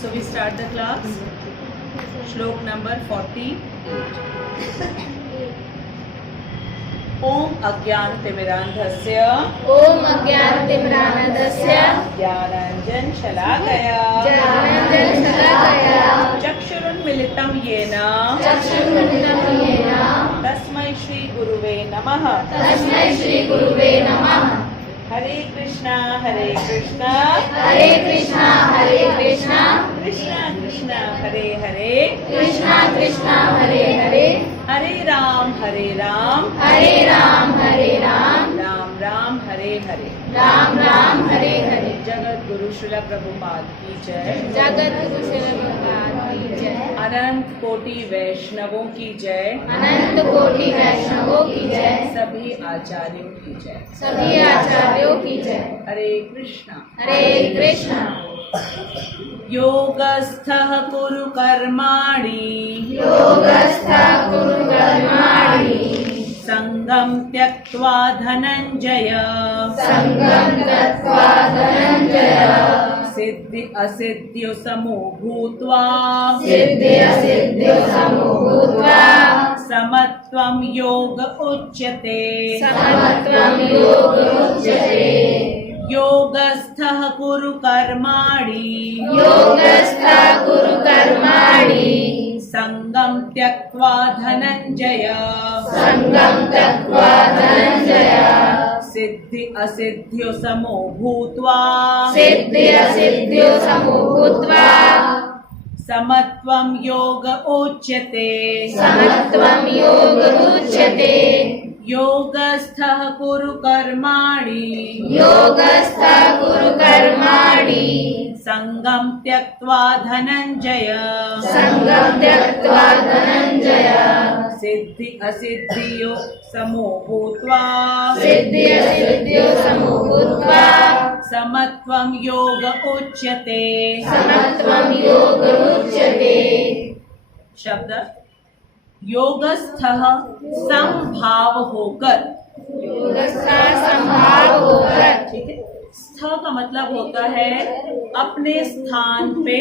So we start the class. Shlok number 40. Om Ajnanatimirandhasya Om अज्ञानतिमिरान्धस्य Jnananjan Shalakaya ज्ञानाञ्जनशलाकया Chakshurunmilitam Yena चक्षुरुन्मिलितं येन Tasmai Shri Guruve Namah. तस्मै श्री गुरुवे नमः। Hare Krishna Hare Krishna हरे Krishna Krishna Krishna Hare Hare Krishna Krishna Hare Hare Hare Ram हरे Ram Ram Ram Hare Hare Ram Ram Hare Hare. Jagat Guru Srila Prabhupada की जय। जगत गुरु श्री प्रभुपाद की जय। अनंत कोटि वैष्णवों की जय। अनंत कोटि वैष्णवों की जय। सभी आचार्यों की जय। सभी आचार्यों की जय। हरे कृष्णा हरे कृष्णा। योगस्थः कुरु कर्माणि योगस्था कुरु कर्माणि संगं त्यक्त्वा धनंजय संगं त्यक्त्वा धनंजय सिद्धि असिद्ध्यो समो भूत्वा सिद्धि असिद्ध्यो समो भूत्वा समत्वं योग उच्यते। समत्वं योग उच्यते। योगस्थः कुरु कर्माणि योगस्था कुरु कर्माणि संगं त्यक्त्वा धनंजय संगं त्यक्त्वा धनंजय सिद्धि असिद्ध्यो समो भूत्वा सिद्धि असिद्ध्यो समो भूत्वा समत्वं योग उच्यते। समत्वं योग उच्यते। योगस्थः कुरु कर्माणि योगस्था कुरु कर्माणि संगं त्यक्त्वा धनंजय संगं त्यक्त्वा धनंजय सिद्धि असिद्धियो समो भूत्वा सिद्धि असिद्ध्यो समो भूत्वा समत्वं योग उच्यते। समत्वं योग उच्यते। शब्द योगस्थः समभाव होकर। योगस्था संभाव होकर। ठीक है, स्थ का मतलब होता है अपने स्थान पे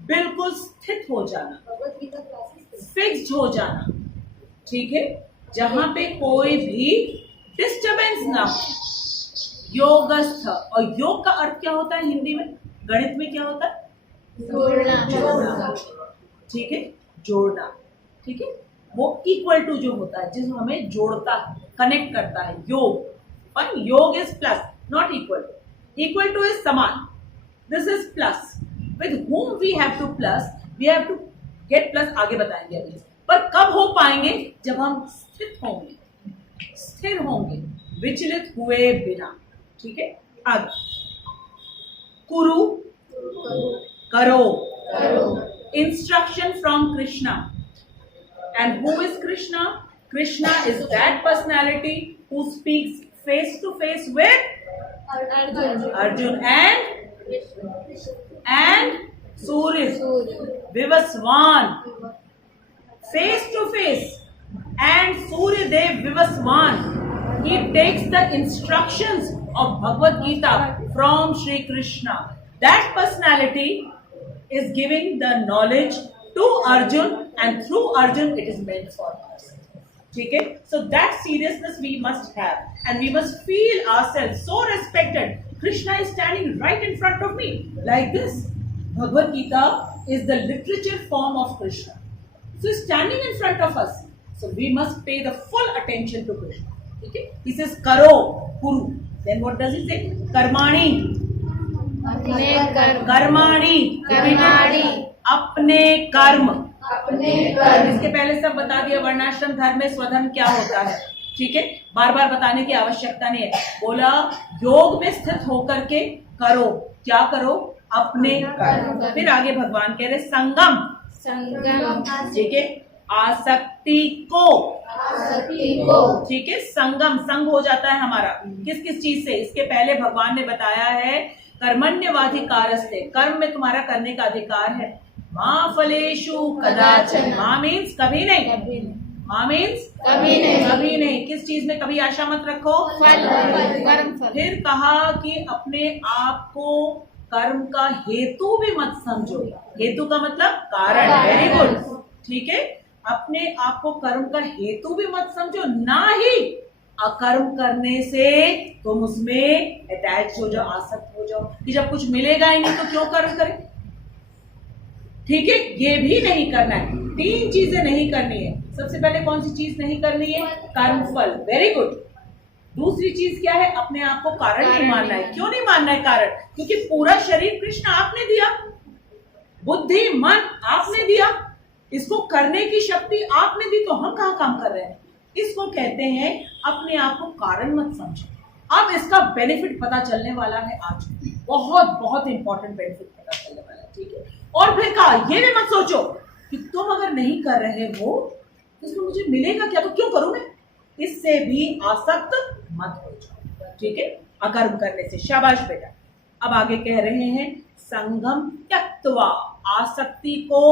बिल्कुल स्थित हो जाना, फिक्स्ड हो जाना। ठीक है, जहां पे कोई भी डिस्टरबेंस ना हो। योगस्थ। और योग का अर्थ क्या होता है हिंदी में, गणित में क्या होता है? जोड़ना। ठीक है, जोड़ना। ठीक है, वो इक्वल टू जो होता है जिसमें हमें जोड़ता है, कनेक्ट करता है, योग। पर yog is plus, not equal. Equal to is समान, this is plus. With whom we have to plus, we have to get plus, आगे बताएंगे अभी। पर कब हो पाएंगे? जब हम स्थित होंगे, स्थिर होंगे, विचलित हुए बिना। ठीक है, अब कुरु करो, instruction from Krishna. And who is Krishna? Krishna is that personality who speaks face to face with Arjun and Surya, Vivaswan, face to face, and Surya Dev Vivaswan. He takes the instructions of Bhagavad Gita from Shri Krishna. That personality is giving the knowledge to Arjun, and through Arjun it is meant for us. Okay? So that seriousness we must have, and we must feel ourselves so respected. Krishna is standing right in front of me like this. Bhagavad Gita is the literature form of Krishna. So he's standing in front of us. So we must pay the full attention to Krishna. Okay? He says karo, kuru. Then what does he say? Karmani. अपने कर्म Karmani. कर्माणि अपने कर्म। अपने कर्म। इसके पहले सब बता दिया, वर्णाश्रम धर्म में स्वधर्म क्या होता है। ठीक है, बार बार बताने की आवश्यकता नहीं है। बोला योग में स्थित होकर के करो, क्या करो? अपने कर्म। फिर आगे भगवान कह रहे संगम। संगम। ठीक है, आसक्ति को। आसक्ति को। ठीक है, संगम, संग हो जाता है हमारा किस किस चीज से। इसके पहले भगवान ने बताया है कर्मण्यवाधिकारस्ते, कर्म में तुम्हारा करने का अधिकार है। माँ फलेषु कदाचन, माँ मीन्स कभी नहीं, माँ मीन्स कभी नहीं। कभी नहीं। किस चीज में कभी आशा मत रखो? फल, कर्म फल। फिर कहा कि अपने आप को कर्म का हेतु भी मत समझो। हेतु का मतलब कारण। वेरी गुड, ठीक है। अपने आप को कर्म का हेतु भी मत समझो, ना ही अकर्म करने से तुम उसमें अटैच हो जाओ, आसक्त हो जाओ कि जब कुछ मिलेगा ही नहीं तो क्यों कर्म करें। ठीक है, ये भी नहीं करना है। 3 चीजें नहीं करनी है। सबसे पहले कौन सी चीज नहीं करनी है? कर्मफल। Very good. दूसरी चीज क्या है? अपने आप को कारण नहीं मानना है। क्यों नहीं मानना है कारण? क्योंकि पूरा शरीर कृष्ण आपने दिया, बुद्धि मन आपने दिया, इसको करने की शक्ति आपने दी, तो हम कहाँ काम कर रहे हैं? इसको कहते हैं अपने आप को कारण मत समझो। अब इसका बेनिफिट पता चलने वाला है आज, बहुत बहुत इंपॉर्टेंट बेनिफिट पता चलने वाला है। ठीक है, और फिर कहा ये भी मत सोचो कि तुम अगर नहीं कर रहे हो तो इसमें मुझे मिलेगा क्या, तो क्यों करूं मैं। इससे भी आसक्त मत हो जाओ। ठीक है, अकर्म करने से। शाबाश बेटा। अब आगे कह रहे हैं संगम त्यक्त्वा, आसक्ति को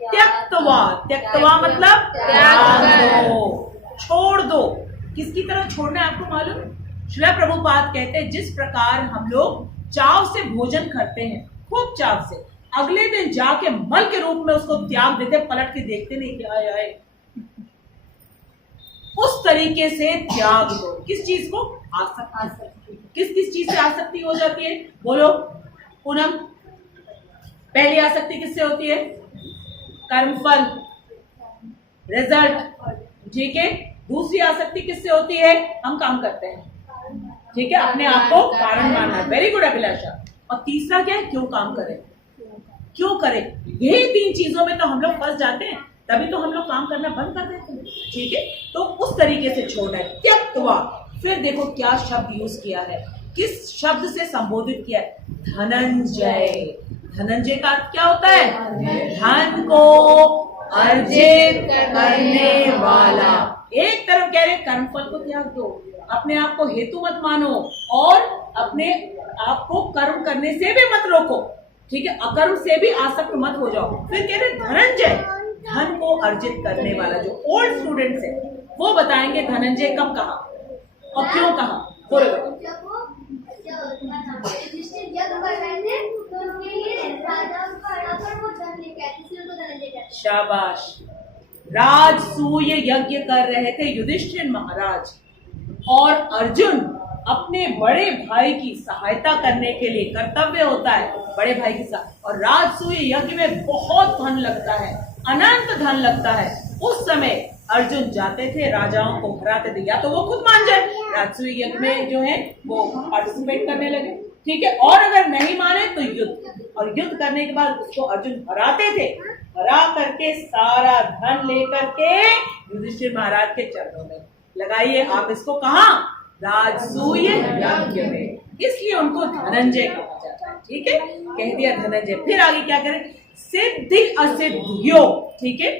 त्यक्त्वा। त्यक्त्वा मतलब त्याग दो, छोड़ दो। किसकी तरह छोड़ना है आपको मालूम? श्रील प्रभुपाद कहते हैं जिस प्रकार हम लोग चाव से भोजन करते हैं, खूब चाव से, अगले दिन जाके मल के रूप में उसको त्याग देते, पलट के देखते नहीं क्या आए, उस तरीके से त्याग दो। किस चीज को? आसक्ति। किस किस चीज से आसक्ति हो जाती है? बोलो पूनम। पहली आसक्ति किससे होती है? कर्मफल, रिजल्ट। ठीक है, दूसरी आसक्ति किससे होती है? हम काम करते हैं। ठीक है, अपने आप को कारण मानना। वेरी गुड अभिलाषा। और तीसरा क्या है? क्यों काम करें, क्यों करें। यही 3 चीजों में तो हम लोग फंस जाते हैं, तभी तो हम लोग काम करना बंद कर देते हैं। ठीक है, तो उस तरीके से छोड़ना है। त्यक्त्वा। फिर देखो क्या शब्द यूज किया है, किस शब्द से संबोधित किया है? धनंजय। धनंजय का अर्थ क्या होता है? धन को अर्जित करने वाला। एक तरफ कह रहे कर्मफल को त्याग दो, अपने आप को हेतु मत मानो, और अपने आप को कर्म करने से भी मत रोको। ठीक है, अकर्म से भी आसक्त मत हो जाओ। फिर कह रहे धनंजय, धन को अर्जित करने वाला। जो ओल्ड स्टूडेंट्स है वो बताएंगे धनंजय कब कहा और क्यों कहा। बोलो शाबाश। राजसूय यज्ञ कर रहे थे युधिष्ठिर महाराज, और अर्जुन अपने बड़े भाई की सहायता करने के लिए, कर्तव्य होता है बड़े भाई के साथ, और राजसूय यज्ञ में बहुत धन लगता है, अनंत धन लगता है। उस समय अर्जुन जाते थे, राजाओं को हराते थे, या तो वो खुद मान जाए, राजसूय यज्ञ में जो है वो पार्टिसिपेट करने लगे। ठीक है, और अगर नहीं माने तो युद्ध, और युद्ध करने के बाद उसको अर्जुन हराते थे, हरा करके सारा धन लेकर के युधिष्ठिर महाराज के चरणों में लगाइए। आप इसको कहा? राजसूय यज्ञ में, इसलिए उनको धनंजय कहा जाता है। ठीक है, कह दिया धनंजय। फिर आगे क्या करें? सिद्धि असिद्धियों। ठीक है,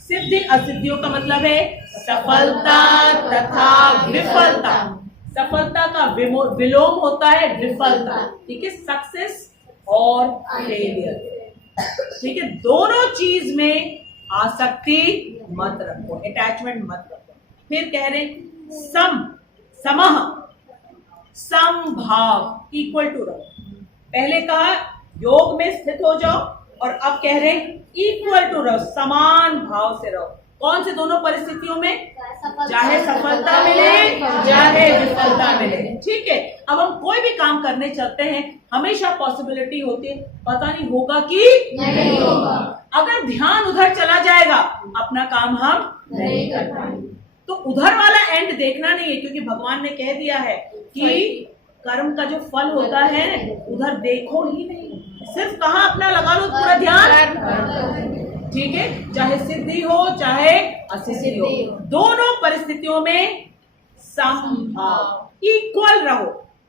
सिद्धि असिद्धियों का मतलब है सफलता तथा विफलता। सफलता का विलोम होता है विफलता। ठीक है, सक्सेस और फेलियर। ठीक है, दोनों चीज में आसक्ति मत रखो, अटैचमेंट मत रखो। फिर कह रहे समह, समभाव, इक्वल टू रहो। पहले कहा योग में स्थित हो जाओ, और अब कह रहे इक्वल टू रहो, समान भाव से रहो। कौन से दोनों परिस्थितियों में? चाहे सफलता मिले चाहे विफलता मिले। ठीक है, अब हम कोई भी काम करने चलते हैं, हमेशा पॉसिबिलिटी होती है, पता नहीं होगा कि नहीं होगा। अगर ध्यान उधर चला जाएगा, अपना काम हम नहीं कर पाएंगे। तो उधर वाला एंड देखना नहीं है, क्योंकि भगवान ने कह दिया है कि कर्म का जो फल होता है उधर देखो ही नहीं, सिर्फ कहाँ अपना लगा लो पूरा ध्यान। ठीक है, चाहे सिद्धि हो चाहे असिद्धि हो, दोनों परिस्थितियों में समभाव, इक्वल रहो।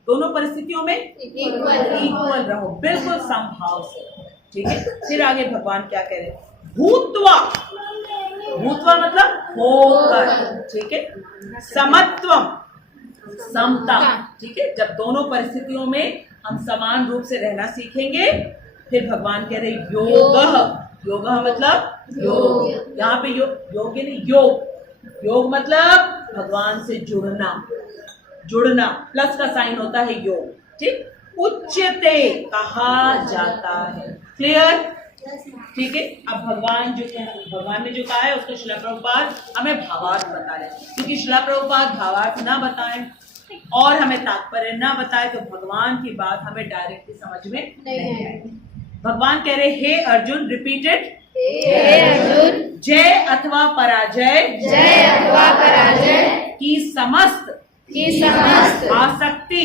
दोनों परिस्थितियों में इक्वल रहो, बिल्कुल समभाव से। ठीक है, फिर आगे भगवान क्या कह रहे? भूत्वा। भूत्वा मतलब होकर। ठीक है, समत्वम, समता। ठीक है, जब दोनों परिस्थितियों में हम समान रूप से रहना सीखेंगे, फिर भगवान कह रहे योग। योग मतलब योग, यहाँ पे योग नहीं, योग। योग मतलब भगवान से जुड़ना, जुड़ना, प्लस का साइन होता है योग। ठीक, उच्यते कहा जाता है। क्लियर? ठीक है। अब भगवान ने जो कहा है उसको श्रील प्रभुपाद हमें भावार्थ बता रहे हैं, क्योंकि श्रील प्रभुपाद भावार्थ ना बताएं और हमें तात्पर्य ना बताए तो भगवान की बात हमें डायरेक्टली समझ में नहीं आएगी। भगवान कह रहे हे अर्जुन, रिपीटेड, हे अर्जुन, जय अथवा पराजय की समस्त आसक्ति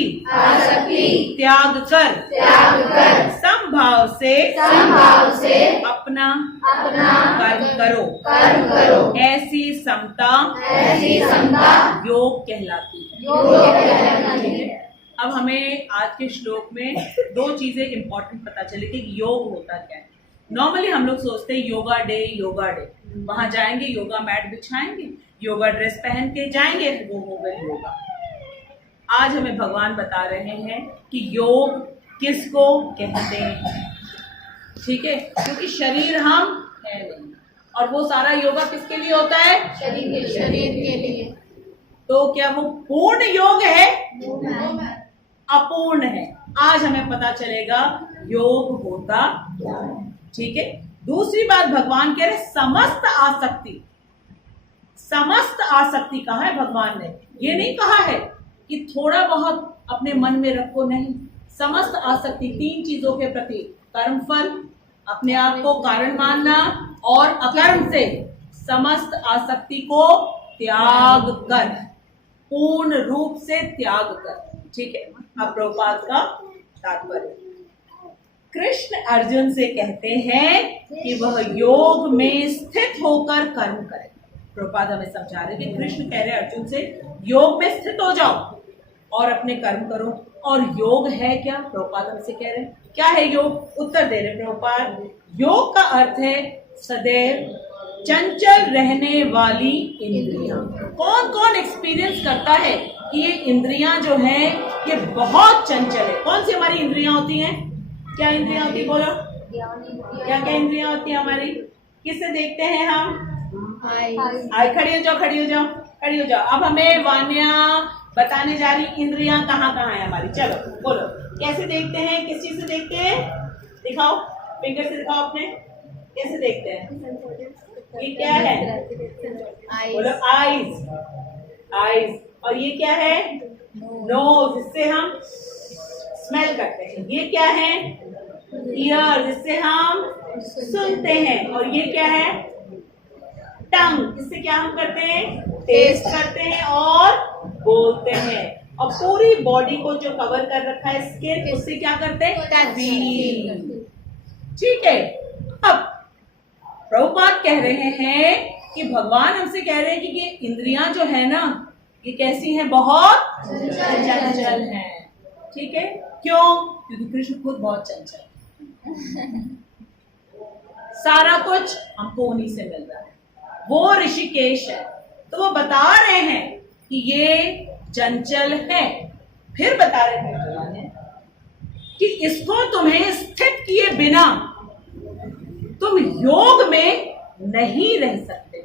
त्याग कर समभाव से अपना कर्म करो। ऐसी समता योग कहलाती है। अब हमें आज के श्लोक में दो चीजें इंपॉर्टेंट पता चली कि योग होता क्या है। नॉर्मली हम लोग सोचते हैं योगा डे, वहां जाएंगे, योगा मैट बिछाएंगे, योगा ड्रेस पहन के जाएंगे, वो हो गए योगा। आज हमें भगवान बता रहे हैं कि योग किसको कहते हैं। ठीक है, क्योंकि शरीर हम है नहीं, और वो सारा योगा किसके लिए होता है? शरीर के लिए। तो क्या वो पूर्ण योग है? अपूर्ण है। आज हमें पता चलेगा योग होता क्या है। ठीक है। दूसरी बात भगवान कह रहे समस्त आसक्ति कहा है भगवान ने। ये नहीं कहा है कि थोड़ा बहुत अपने मन में रखो, नहीं। समस्त आसक्ति, तीन चीजों के प्रति, कर्म फल, अपने आप को कारण मानना और अकर्म से समस्त आसक्ति को त्याग कर, पूर्ण रूप से त्याग कर। ठीक है। अब प्रभुपाद का तात्पर्य, कृष्ण अर्जुन से कहते हैं कि वह योग में स्थित होकर कर्म करे। प्रभुपाद हमें समझा रहे कि कृष्ण कह रहे अर्जुन से योग में स्थित हो जाओ और अपने कर्म करो। और योग है क्या? प्रभुपाद हमसे कह रहे हैं क्या है योग? उत्तर दे रहे प्रभुपाद, योग का अर्थ है सदैव चंचल रहने वाली इंद्रियां। कौन कौन एक्सपीरियंस करता है कि ये इंद्रियां जो हैं ये बहुत चंचल है? कौन सी हमारी इंद्रियां होती हैं? क्या इंद्रियां होती है? बोलो, क्या क्या इंद्रियां होती है हमारी? किससे देखते हैं हम? खड़ी हो जाओ। अब हमें वान्या बताने जा रही इंद्रियां कहाँ है हमारी। चलो बोलो, कैसे देखते हैं? किस चीज से देखते हैं? दिखाओ, फिंगर से दिखाओ अपने, कैसे देखते हैं? ये क्या है? बोलो, आईज। और ये क्या है? नोज, जिससे हम स्मेल करते हैं। ये क्या है? ईयर, जिससे हम सुनते हैं। और ये क्या है? टंग, जिससे क्या हम करते हैं? टेस्ट करते हैं और बोलते हैं। और पूरी बॉडी को जो कवर कर रखा है स्किन, उससे क्या करते हैं? फील। ठीक है। अब प्रभुपाद कह रहे हैं कि भगवान हमसे कह रहे हैं कि ये इंद्रियां जो है ना, ये कैसी हैं? बहुत चंचल हैं। ठीक है। क्यों? क्योंकि कृष्ण खुद बहुत चंचल है। सारा कुछ हमको उन्हीं से मिल रहा है। वो ऋषिकेश है, तो वो बता रहे हैं कि ये चंचल है। फिर बता रहे हैं कि इसको तुम्हें स्थित किए बिना तुम योग में नहीं रह सकते।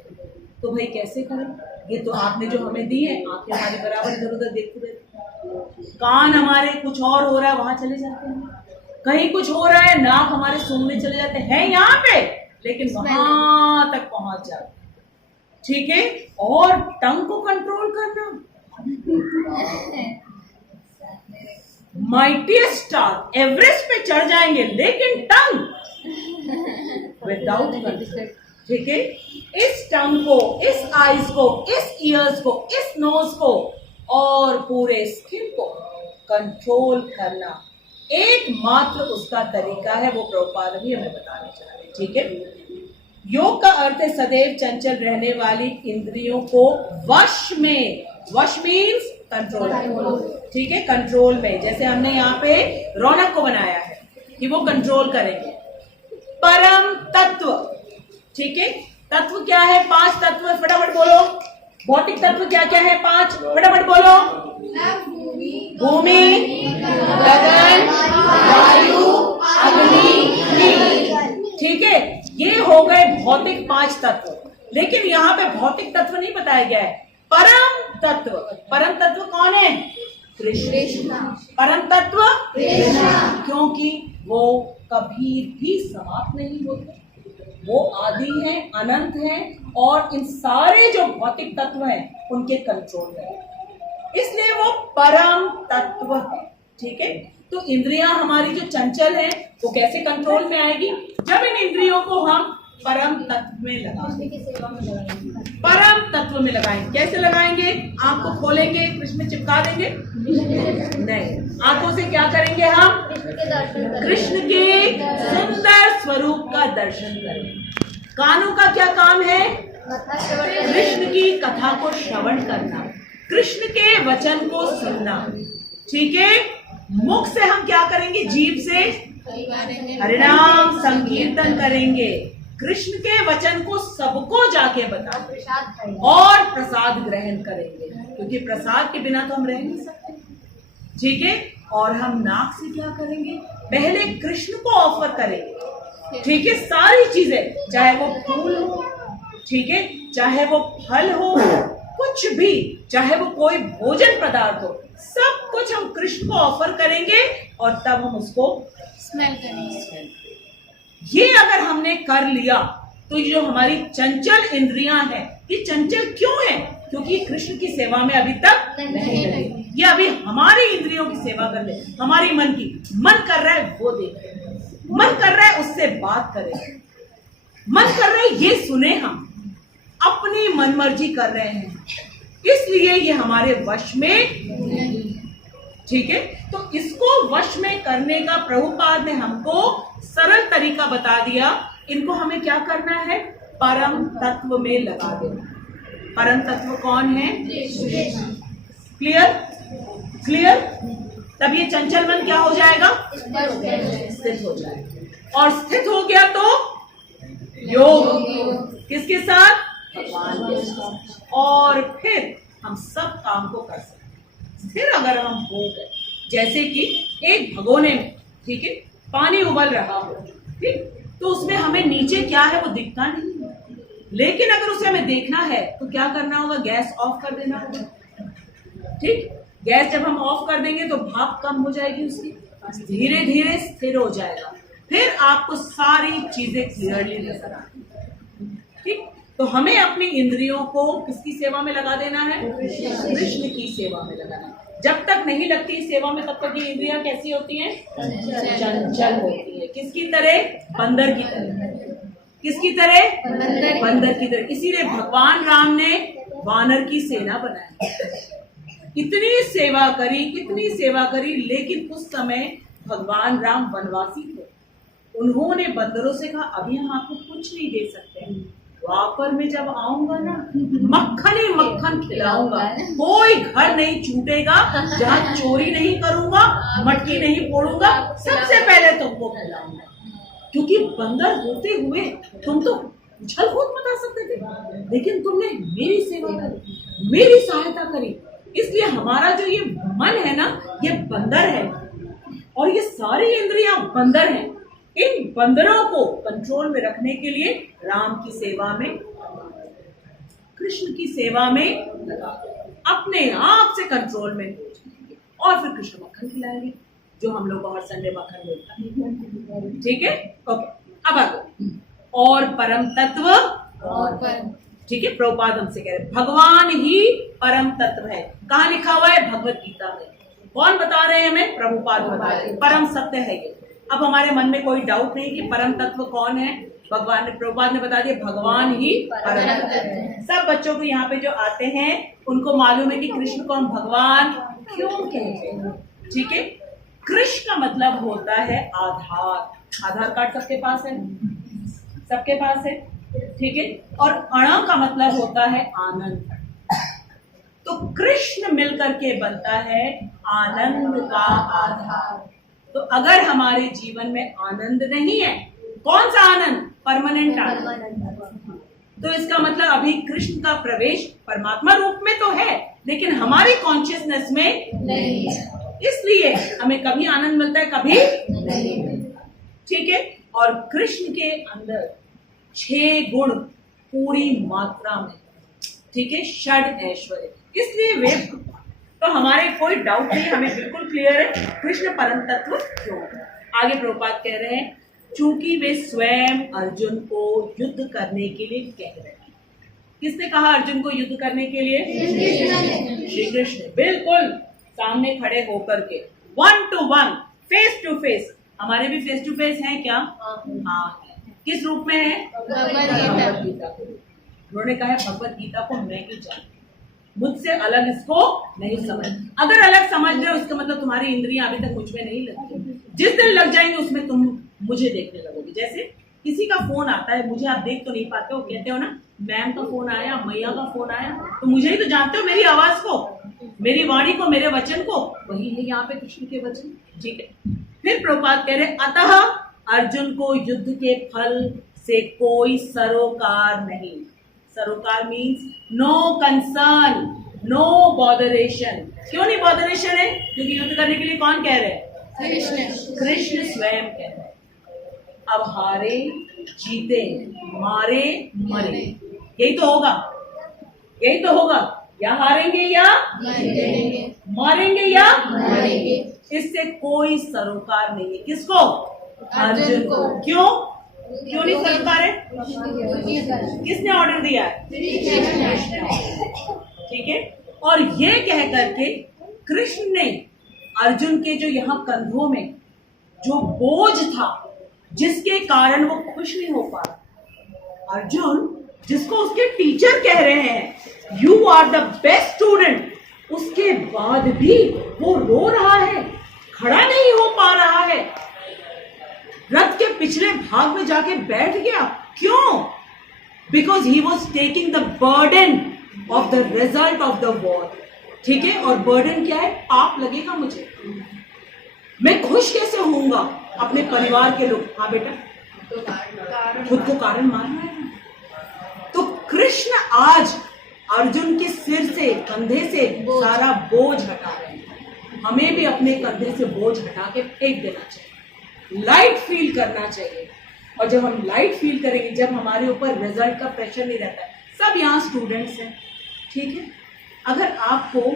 तो भाई कैसे करें? ये तो आपने जो हमें दी है, आंखें हमारी बराबर इधर उधर देखते रहते, कान हमारे कुछ और हो रहा है वहां चले जाते हैं, कहीं कुछ हो रहा है नाक हमारे सूंघने चले जाते हैं यहाँ पे, लेकिन वहां तक पहुंच जाते। ठीक है। और टंग को कंट्रोल करना, माइटीएस्ट स्टार एवरेस्ट पे चढ़ जाएंगे, लेकिन टंग विदाउट कंट्रोल। ठीक है। इस टंग को, इस आईज को, इस ईयर्स को, इस नोज को और पूरे स्किन को कंट्रोल करना एकमात्र उसका तरीका है। वो प्रभुपाद भी हमें बताने चाह रहे हैं। ठीक है। योग का अर्थ है सदैव चंचल रहने वाली इंद्रियों को वश में, वश मीन्स कंट्रोल। ठीक है। कंट्रोल में, जैसे हमने यहाँ पे रौनक को बनाया है कि वो कंट्रोल करेंगे। परम तत्व। ठीक है। तत्व क्या है? 5 तत्व, फटाफट बोलो। भौतिक तत्व क्या क्या है? 5, फटाफट बोलो। भूमि, गगन, वायु, अग्नि। ठीक है। ये हो गए भौतिक 5 तत्व। लेकिन यहाँ पे भौतिक तत्व नहीं बताया गया है, परम तत्व। परम तत्व कौन है? कृष्ण। परम तत्व क्योंकि वो कभी भी समाप्त नहीं होते, वो आदि हैं, अनंत हैं और इन सारे जो भौतिक तत्व हैं उनके कंट्रोल में, इसलिए वो परम तत्व है। ठीक है, तो इंद्रियां हमारी जो चंचल है वो कैसे कंट्रोल में आएगी? जब इन इंद्रियों को हम परम तत्व में लगाएंगे। परम तत्व में लगाएंगे। कैसे लगाएंगे? आंख को खोलेंगे, कृष्ण में चिपका देंगे? नहीं, आंखों से क्या करेंगे? हम कृष्ण के सुंदर स्वरूप का दर्शन करेंगे। कानों का क्या काम है? कृष्ण की कथा को श्रवण करना, कृष्ण के वचन को सुनना। ठीक है, मुख से हम क्या करेंगे? जीभ से हरिनाम संकीर्तन करेंगे, कृष्ण के वचन को सबको जाके बताएंगे और प्रसाद ग्रहण करेंगे, क्योंकि प्रसाद के बिना तो हम रह नहीं सकते। ठीक है, और हम नाक से क्या करेंगे? पहले कृष्ण को ऑफर करेंगे। ठीक है, सारी चीजें, चाहे वो फूल हो, ठीक है, चाहे वो फल हो, कुछ भी, चाहे वो कोई भोजन पदार्थ हो, सब कुछ हम कृष्ण को ऑफर करेंगे और तब हम उसको स्मेल करेंगे। ये अगर हमने कर लिया तो ये जो हमारी चंचल इंद्रियां हैं, ये चंचल क्यों है? क्योंकि कृष्ण की सेवा में अभी तक नहीं लगी। ये अभी हमारी इंद्रियों की सेवा कर ले, हमारी मन की। मन कर रहा है वो देखे, मन कर रहा है उससे बात करें, मन कर रहा है ये सुने, हम अपनी मनमर्जी कर रहे हैं, इसलिए ये हमारे वश में। ठीक है, तो इसको वश में करने का प्रभुपाद ने हमको सरल तरीका बता दिया। इनको हमें क्या करना है? परम तत्व में लगा देना। परम तत्व कौन है? क्लियर? क्लियर? तब ये चंचल मन क्या हो जाएगा? स्थित हो जाएगा, और स्थित हो गया तो योग किसके साथ? भगवान के साथ। और फिर हम सब काम को कर सकते। फिर अगर हम हो गए, जैसे कि एक भगोने में, ठीक है, पानी उबल रहा हो, ठीक, तो उसमें हमें नीचे क्या है वो दिखता नहीं, लेकिन अगर उसे हमें देखना है तो क्या करना होगा? गैस ऑफ कर देना होगा। ठीक, गैस जब हम ऑफ कर देंगे तो भाप कम हो जाएगी उसकी, धीरे धीरे स्थिर हो जाएगा, फिर आपको सारी चीजें क्लियरली नजर आएंगी। ठीक, तो हमें अपनी इंद्रियों को किसकी सेवा में लगा देना है? कृष्ण की सेवा में लगाना है। जब तक नहीं लगती सेवा में, तब तक ये इंद्रियां कैसी होती हैं? चंचल होती है। किसकी तरह? बंदर की तरह। किसकी तरह? बंदर की तरह। इसीलिए भगवान राम ने वानर की सेना बनाई, इतनी सेवा करी, इतनी सेवा करी, लेकिन उस समय भगवान राम वनवासी थे। उन्होंने बंदरों से कहा अभी हम आपको कुछ नहीं दे सकते, द्वापर में जब आऊंगा ना मक्खन ही मक्खन खिलाऊंगा, कोई घर नहीं छूटेगा जहाँ चोरी नहीं करूंगा, मटकी नहीं फोड़ूंगा, सबसे पहले तुमको खिलाऊंगा। क्योंकि बंदर होते हुए तुम तो उछल कूद मचा सकते थे, लेकिन तुमने मेरी सेवा करी, मेरी सहायता करी, इसलिए हमारा जो ये मन है ना, ये बंदर है और ये सारी इंद्रियां बंदर हैं। इन बंदरों को कंट्रोल में रखने के लिए राम की सेवा में, कृष्ण की सेवा में अपने आप से कंट्रोल में हो जाएंगे और फिर कृष्ण मक्खन खिलाएंगे, जो हम लोग को हर संडे मक्खन मिलता है। ठीक है, ओके, अब आगे। और परम तत्व, ठीक है, प्रभुपाद हमसे कह रहे भगवान ही परम तत्व है। कहाँ लिखा हुआ है? भगवत गीता में। कौन बता रहे हैं हमें? प्रभुपाद बता रहे हैं। परम सत्य है ये। अब हमारे मन में कोई डाउट नहीं कि परम तत्व कौन है। भगवान ने, प्रभुपाद ने बता दिया भगवान ही परम तत्व है। सब बच्चों को यहाँ पे जो आते हैं उनको मालूम है कि कृष्ण को हम भगवान क्यों कहते हैं। ठीक है, कृष्ण का मतलब होता है आधार। आधार कार्ड सबके पास है? सबके पास है, ठीक है। और अण का मतलब होता है आनंद। तो कृष्ण मिलकर के बनता है आनंद का आधार। तो अगर हमारे जीवन में आनंद नहीं है, कौन सा आनंद? परमानेंट आनंद। तो इसका मतलब अभी कृष्ण का प्रवेश परमात्मा रूप में तो है, लेकिन हमारी कॉन्शियसनेस में नहीं है। इसलिए हमें कभी आनंद मिलता है, कभी नहीं। ठीक है, और कृष्ण के अंदर 6 गुण पूरी मात्रा में, ठीक है, षड ऐश्वर्य, इसलिए वे तो हमारे कोई डाउट नहीं, हमें बिल्कुल क्लियर है कृष्ण परम तत्व क्यों। आगे प्रभुपाद कह रहे हैं चूंकि वे स्वयं अर्जुन को युद्ध करने के लिए कह रहे हैं। किसने कहा अर्जुन को युद्ध करने के लिए? श्री कृष्ण, बिल्कुल सामने खड़े होकर के 1 to 1 फेस टू फेस। हमारे भी फेस टू फेस हैं क्या? हाँ। किस रूप में है? भगवत गीता को। उन्होंने कहा है भगवत गीता को मैं ही जानती, मुझसे अलग इसको नहीं समझ। अगर अलग समझ रहे हो उसका मतलब तुम्हारी इंद्रियां अभी तक मुझ में नहीं लगती। जिस दिन लग जाएंगे उसमें तुम मुझे देखने लगोगे। जैसे किसी का फोन आता है, मुझे आप देख तो नहीं पाते हो, कहते हो ना मैम का फोन आया, मैया का फोन आया, तो मुझे ही तो जानते हो, मेरी आवाज को, मेरी वाणी को, मेरे वचन को। वही है यहाँ पे कृष्ण के वचन। ठीक है, फिर प्रभुपाद कह रहे अतः अर्जुन को युद्ध के फल से कोई सरोकार नहीं। सरोकार means no concern, no botheration. क्यों नहीं बॉदरेशन है? क्योंकि युद्ध करने के लिए कौन कह रहे हैं? कृष्ण स्वयं कह रहे हैं। अब हारे जीते, मारे मरे, यही तो होगा, यही तो होगा। या हारेंगे या मारेंगे या मरेंगे। इससे कोई सरोकार नहीं है। किसको? अर्जुन को। क्यों? क्यों नहीं सरोकार है? किसने ऑर्डर दिया है? ठीक है। और ये कह करके कृष्ण ने अर्जुन के जो यहाँ कंधों में जो बोझ था, जिसके कारण वो खुश नहीं हो पा रहा, अर्जुन जिसको उसके टीचर कह रहे हैं you are the best student, उसके बाद भी वो रो रहा है, खड़ा नहीं हो पा रहा है, रथ के पिछले भाग में जाके बैठ गया। क्यों? Because he was taking the burden of the result of the war. ठीक है, और बर्डन क्या है? पाप लगेगा मुझे, मैं खुश कैसे होऊंगा? अपने परिवार के लोग, हाँ बेटा, खुद को कारण मानना है। तो कृष्ण आज अर्जुन के सिर से, कंधे से सारा बोझ हटा रहे हैं। हमें भी अपने कंधे से बोझ हटा के फेंक देना चाहिए, लाइट फील करना चाहिए। और जब हम लाइट फील करेंगे, जब हमारे ऊपर रिजल्ट का प्रेशर नहीं रहता है, सब यहाँ स्टूडेंट्स हैं, ठीक है, अगर आपको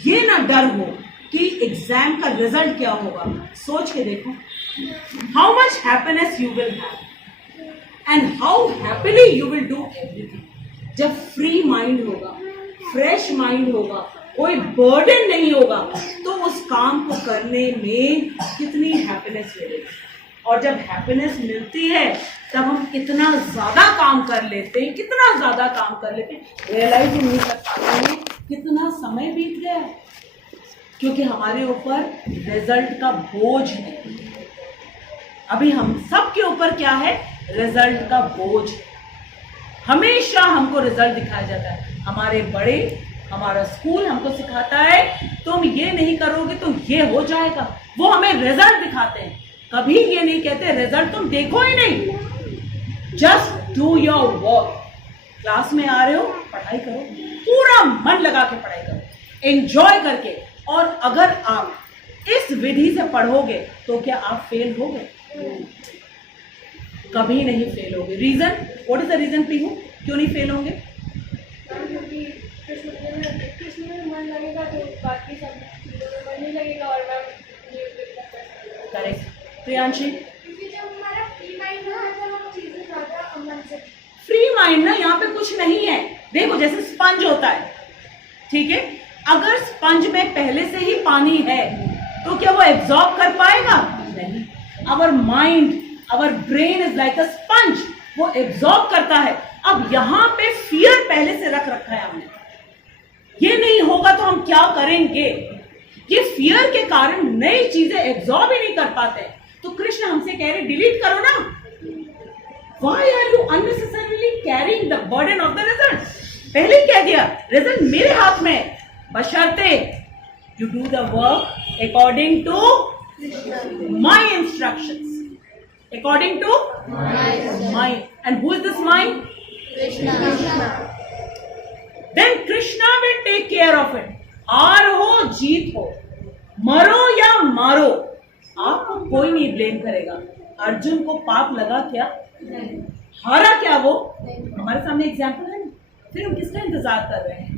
ये ना डर हो कि एग्जाम का रिजल्ट क्या होगा, सोच के देखो how much happiness you will have and how happily you will do everything. जब फ्री माइंड होगा, फ्रेश माइंड होगा, कोई बर्डन नहीं होगा, तो उस काम को करने में कितनी हैप्पीनेस मिलेगी। और जब हैप्पीनेस मिलती है तब हम कितना ज्यादा काम कर लेते हैं, कितना ज्यादा काम कर लेते हैं, रियलाइज ही नहीं कर पाते हैं कितना समय बीत गया है, क्योंकि हमारे ऊपर रिजल्ट का बोझ है। अभी हम सबके ऊपर क्या है? रिजल्ट का बोझ। हमेशा हमको रिजल्ट दिखाया जाता है, हमारे बड़े, हमारा स्कूल हमको सिखाता है तुम ये नहीं करोगे तो ये हो जाएगा, वो हमें रिजल्ट दिखाते हैं। कभी ये नहीं कहते रिजल्ट तुम देखो ही नहीं, just do your work. Class में आ रहे हो, पढ़ाई करो, पूरा मन लगा के पढ़ाई करो, एंजॉय करके। और अगर आप इस विधि से पढ़ोगे तो क्या आप फेल होगे? कभी नहीं फेल होगे। Reason, what is the reason Pihu, क्यों नहीं फेल होंगे? कृष्ण में मन लगेगा तो बाकी सब चीजों में मन नहीं लगेगा और मैं करेक्ट। प्रियांशी, क्योंकि जब हमारा फ्री माइंड होता है तब हम चीजें ज्यादा मन से। फ्री माइंड ना यहाँ पे कुछ नहीं है। देखो जैसे स्पंज होता है, ठीक है, अगर स्पंज में पहले से ही पानी है तो क्या वो एब्जॉर्ब कर पाएगा? नहीं। Our mind, our brain is like a sponge, वो एब्जॉर्ब करता है। अब यहाँ पे फियर पहले से रख रखा है हमने, ये नहीं होगा तो हम क्या करेंगे, ये फियर के कारण नई चीजें एब्जॉर्ब ही नहीं कर पाते। तो कृष्ण हमसे कह रहे डिलीट करो ना। Why are you unnecessarily carrying the burden of the result? पहले ही कह दिया रिजल्ट मेरे हाथ में है, बशर्ते you do the work according to my instructions, according to my, and who is this mind? Krishna. Then Krishna will take care of it. हार हो जीत हो, मरो या मारो, आपको कोई नहीं ब्लेम करेगा। अर्जुन को पाप लगा क्या? हारा क्या वो? हमारे सामने एग्जाम्पल है ना, फिर हम किसका इंतजार कर रहे हैं?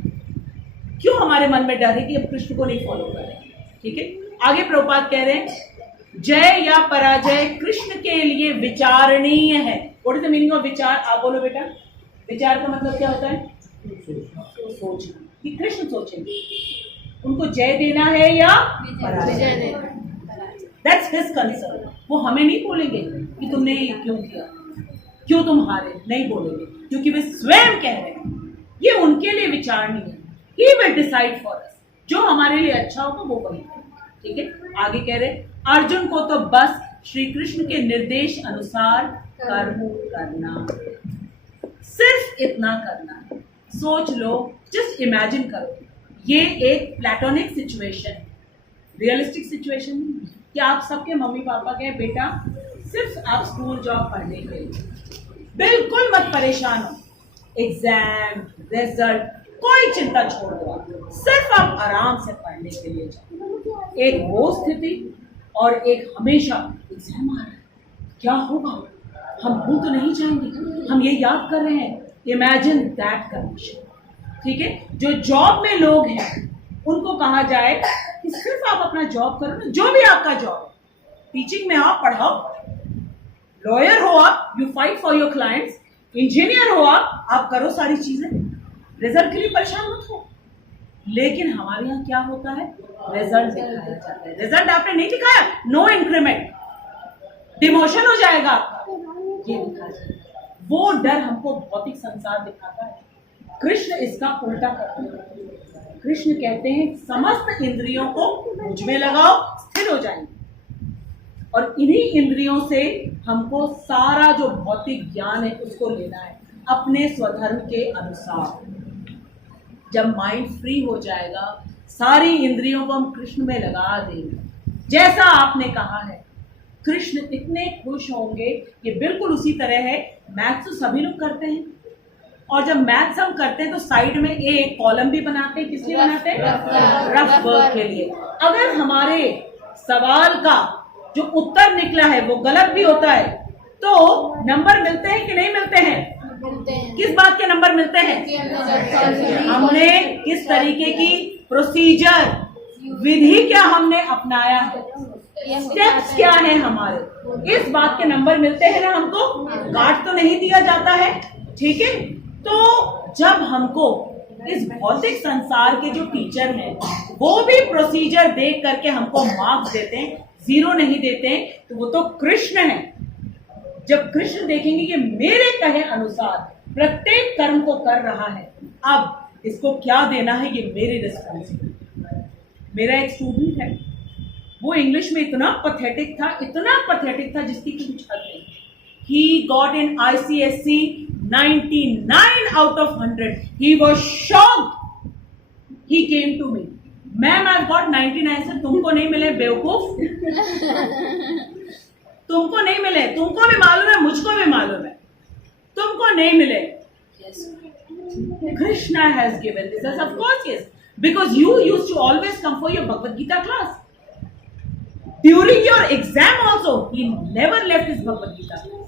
क्यों हमारे मन में डर है कि हम कृष्ण को नहीं फॉलो कर रहे हैं? ठीक है, आगे प्रभुपाद कह रहे हैं जय या पराजय कृष्ण के लिए विचारणीय है। What is the meaning of विचार? आप बोलो बेटा। विचार का मतलब क्या होता है? सोचना, कि कृष्ण सोचेंगे उनको जय देना है या पराजय। That's his concern. वो हमें नहीं बोलेंगे कि तुमने ये क्यों किया, क्यों तुम हारे, नहीं बोलेंगे, क्योंकि वे स्वयं कह रहे हैं। ये उनके लिए विचारणीय है। He will decide for us, जो हमारे लिए अच्छा होगा वो करेंगे। ठीक है, आगे कह रहे अर्जुन को तो बस श्री कृष्ण के निर्देश अनुसार कर्म करना, सिर्फ इतना करना है। सोच लो, जस्ट इमेजिन करो, ये एक प्लेटोनिक सिचुएशन, रियलिस्टिक सिचुएशन नहीं कि आप सबके मम्मी पापा कहे बेटा सिर्फ आप स्कूल जॉब पढ़ने के लिए, बिल्कुल मत परेशान हो, एग्जाम रिजल्ट कोई चिंता छोड़ दो, सिर्फ आप आराम से पढ़ने के लिए जाओ। एक वो स्थिति और एक हमेशा एग्जाम आ रहा है, क्या होगा, हम भूल तो नहीं जाएंगे, हम ये याद कर रहे हैं। Imagine that condition. ठीक है, जो जॉब में लोग हैं उनको कहा जाए कि सिर्फ आप अपना जॉब करो ना, जो भी आपका जॉब है, टीचिंग में आप पढ़ाओ, लॉयर हो आप, you fight for your clients, engineer हो आप करो सारी चीजें, रिजल्ट के लिए परेशान मत हो। लेकिन हमारे यहाँ क्या होता है, रिजल्ट दिखाया जाता है। रिजल्ट आपने नहीं दिखाया, नो इंक्रीमेंट, डिमोशन हो जाएगा आपका, ये दिखाया जाता है। वो डर हमको भौतिक संसार दिखाता है। कृष्ण इसका उल्टा करते हैं। कृष्ण कहते हैं समस्त इंद्रियों को मुझ में लगाओ, स्थिर हो जाएंगे। और इन्हीं इंद्रियों से हमको सारा जो भौतिक ज्ञान है उसको लेना है अपने स्वधर्म के अनुसार। जब माइंड फ्री हो जाएगा, सारी इंद्रियों को हम कृष्ण में लगा देंगे। जैसा आपने कहा है, कृष्ण इतने खुश होंगे कि बिल्कुल उसी तरह है। मैथ्स तो सभी लोग करते हैं, और जब मैथ्स हम करते हैं तो साइड में एक कॉलम भी बनाते हैं। किस लिए बनाते हैं? रफ वर्क के लिए। अगर हमारे सवाल का जो उत्तर निकला है वो गलत भी होता है तो नंबर मिलते हैं कि नहीं मिलते हैं? किस बात के नंबर मिलते हैं? हमने किस तरीके की प्रोसीजर, विधि क्या हमने अपनाया है, स्टेप्स क्या है हमारे, इस बात के नंबर मिलते हैं ना हमको, काट तो नहीं दिया जाता है। ठीक है, तो जब हमको इस भौतिक संसार के जो टीचर हैं वो भी प्रोसीजर देख करके हमको मार्क्स देते हैं, जीरो नहीं देते हैं, तो वो तो कृष्ण है। जब कृष्ण देखेंगे कि मेरे कहे अनुसार प्रत्येक कर्म को कर रहा है, अब इसको क्या देना है ये मेरी रिस्पॉन्सिबिलिटी। मेरा एक स्टूडेंट है, वो इंग्लिश में इतना पथेटिक था जिसकी कुछ हद नहीं। He got in ICSE 99 out of 100. He was shocked. He came to me. Ma'am, I've got 99. Sir तुमको नहीं मिले बेवकूफ, तुमको नहीं मिले, तुमको भी मालूम है, मुझको भी मालूम है, तुमको नहीं मिले। Yes, Krishna has given this. Yes, of course, yes. Because you used to always come for your Bhagavad Gita class. During your exam also, he never left his Bhagavad Gita class.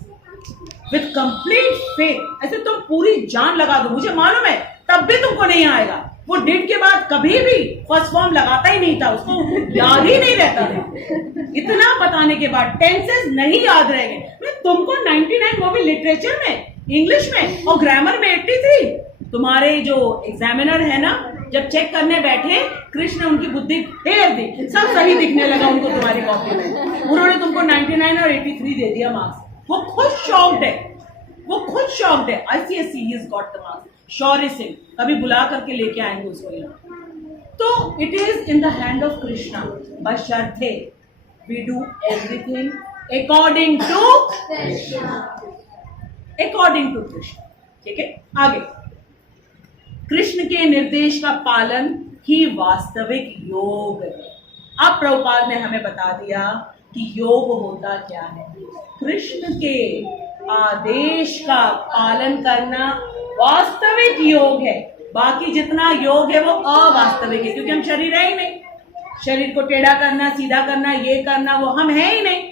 With complete faith. ऐसे तुम पूरी जान लगा दो, मुझे मालूम है, तब भी तुमको नहीं आएगा। वो डेट के बाद कभी भी फर्स्ट फॉर्म लगाता ही नहीं था, उसको याद ही नहीं रहता था। इतना बताने के बाद टेंसेस नहीं याद रहेंगे। मैं तुमको 99, वो भी लिटरेचर में, इंग्लिश में और ग्रामर में 83। तुम्हारे जो एग्जामिनर है ना, जब चेक करने बैठे, कृष्ण ने उनकी बुद्धि फेर दी, सब सही दिखने लगा उनको तुम्हारी कॉपी में। उन्होंने तुमको 99 और 83 दे दिया मार्क्स। वो खुद शॉक्ड है, वो खुद शॉक्ड है। ICSE he has got the marks. शौर्य सिंह कभी बुला करके लेके आएंगे उसको यहाँ। तो it is in the hand of Krishna, बशर्ते we do everything according to Krishna. ठीक है, आगे कृष्ण के निर्देश का पालन ही वास्तविक योग है। अब प्रभुपाद ने हमें बता दिया कि योग होता क्या है। कृष्ण के आदेश का पालन करना वास्तविक योग है। बाकी जितना योग है वो अवास्तविक है, क्योंकि हम शरीर है ही नहीं। शरीर को टेढ़ा करना, सीधा करना, ये करना, वो हम है ही नहीं।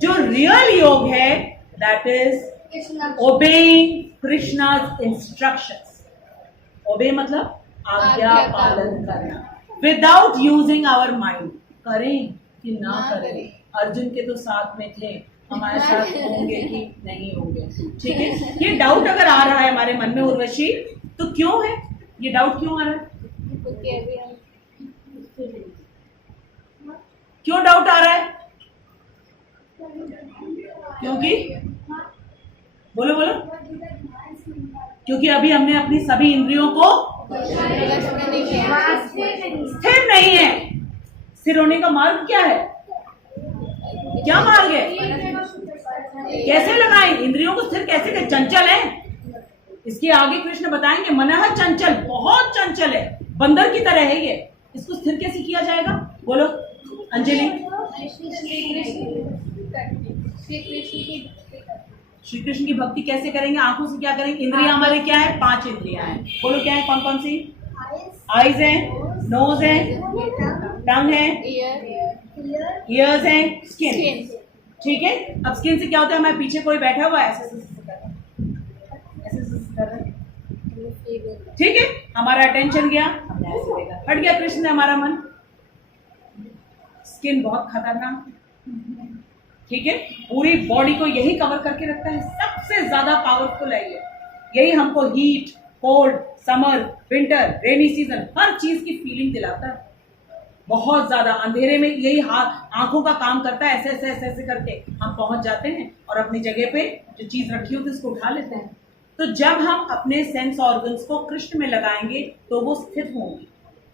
जो रियल योग है दैट इज ओबेइंग कृष्णा's इंस्ट्रक्शंस। ओबे मतलब आज्ञा पालन करना, विदाउट यूजिंग आवर माइंड। करें कि ना करें, अर्जुन के तो साथ में थे, हमारे साथ होंगे कि नहीं होंगे। ठीक है, ये डाउट अगर आ रहा है हमारे मन में उर्वशी, तो क्यों है ये डाउट, क्यों आ रहा है, क्यों डाउट आ रहा है? क्योंकि बोलो बोलो, क्योंकि अभी हमने अपनी सभी इंद्रियों को स्थिर नहीं है। स्थिर होने का मार्ग क्या है, क्या मार्ग है, कैसे लगाएं इंद्रियों को स्थिर, कैसे करें? चंचल है, इसके आगे कृष्ण बताएंगे मनः चंचल, बहुत चंचल है, बंदर की तरह है ये, इसको स्थिर कैसे किया जाएगा? बोलो अंजलि। श्री कृष्ण की भक्ति कैसे करेंगे? आंखों से क्या करेंगे? इंद्रियां हमारे क्या है? 5 इंद्रियां हैं। बोलो क्या है, कौन कौन सी? आईज है, नोज है, टंग है, ईयर्स है, स्किन। ठीक है, अब स्किन से क्या होता है? हमारे पीछे कोई बैठा हुआ है, ऐसे कर रहा है, ठीक है, हमारा अटेंशन गया, हमने ऐसे देखा, हट गया कृष्ण ने हमारा मन। स्किन बहुत खतरनाक, ठीक है, पूरी बॉडी को यही कवर करके रखता है, सबसे ज्यादा पावरफुल है ये, यही हमको heat, cold, summer, winter, rainy season, हर चीज की फीलिंग दिलाता है। बहुत ज्यादा अंधेरे में यही आंखों का काम करता है, ऐसे ऐसे ऐसे ऐसे करके हम पहुंच जाते हैं और अपनी जगह पे जो चीज रखी होती है उसको उठा लेते हैं। तो जब हम अपने सेंस ऑर्गन्स को कृष्ण में लगाएंगे तो वो स्थिर होंगे।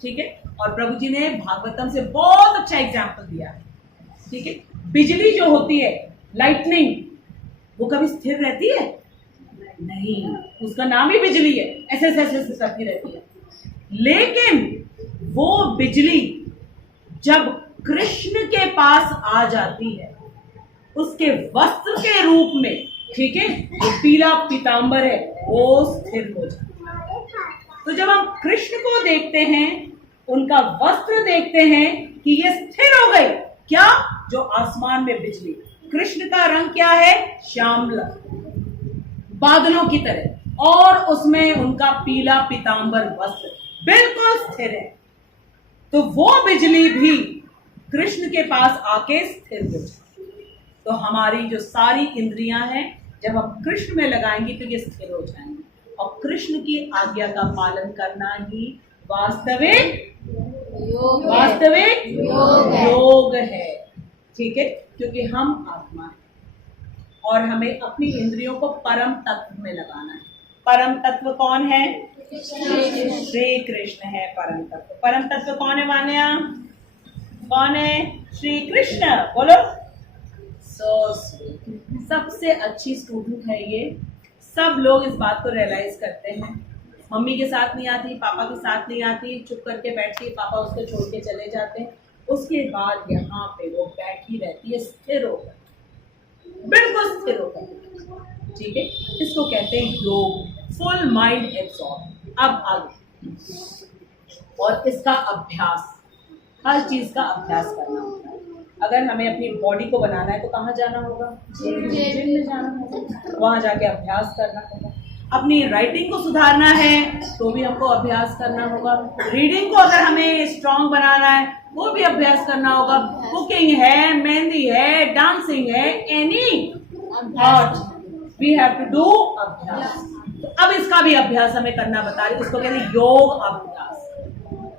ठीक है, और प्रभु जी ने भागवतम से बहुत अच्छा एग्जाम्पल दिया है। ठीक है, बिजली जो होती है, लाइटनिंग, वो कभी स्थिर रहती है नहीं, उसका नाम ही बिजली है, ऐसे ऐसे ऐसे करती रहती है। लेकिन वो बिजली जब कृष्ण के पास आ जाती है, उसके वस्त्र के रूप में, ठीक है, जो पीला पीतांबर है वो स्थिर हो जाता है। तो जब हम कृष्ण को देखते हैं, उनका वस्त्र देखते हैं कि ये स्थिर हो गए, क्या? जो आसमान में बिजली, कृष्ण का रंग क्या है? श्यामला, बादलों की तरह, और उसमें उनका पीला पीतांबर वस्त्र बिल्कुल स्थिर है। तो वो बिजली भी कृष्ण के पास आके स्थिर हो जाए। तो हमारी जो सारी इंद्रियां हैं, जब हम कृष्ण में लगाएंगे तो ये स्थिर हो जाएंगे, और कृष्ण की आज्ञा का पालन करना ही वास्तविक योग है। ठीक है, क्योंकि हम आत्मा है और हमें अपनी इंद्रियों को परम तत्व में लगाना है। परम तत्व कौन है? श्री कृष्ण है परम तत्व। परम तत्व कौन है मान्या? कौन है? श्री कृष्ण। बोलो। सबसे अच्छी स्टूडेंट है ये। सब लोग इस बात को रियलाइज करते हैं। मम्मी के साथ नहीं आती, पापा के साथ नहीं आती, चुप करके बैठती है, पापा उसको छोड़ के चले जाते हैं, उसके बाद यहाँ पे वो बैठी रहती है स्थिर होकर, बिल्कुल स्थिर होकर। ठीक है, इसको कहते हैं योग, फुल माइंड एब्सॉर्ब। अब आगे, और इसका अभ्यास, हर चीज का अभ्यास करना होता है। अगर हमें अपनी बॉडी को बनाना है तो कहाँ जाना होगा? जिम में जाना होगा, वहां जाके अभ्यास करना होगा। अपनी राइटिंग को सुधारना है तो भी हमको अभ्यास करना होगा। रीडिंग को अगर हमें स्ट्रांग बनाना है वो भी अभ्यास करना होगा। कुकिंग है, मेहंदी है, डांसिंग है, any art, we have to do अभ्यास। तो अब इसका भी अभ्यास हमें करना बता रही, उसको कहते हैं योग अभ्यास।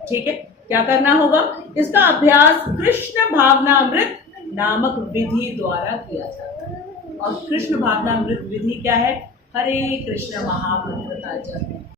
ठीक है, क्या करना होगा? इसका अभ्यास कृष्ण भावनामृत नामक विधि द्वारा किया जाता है। और कृष्ण भावनामृत विधि क्या है? हरे कृष्ण महामंत्र का जप।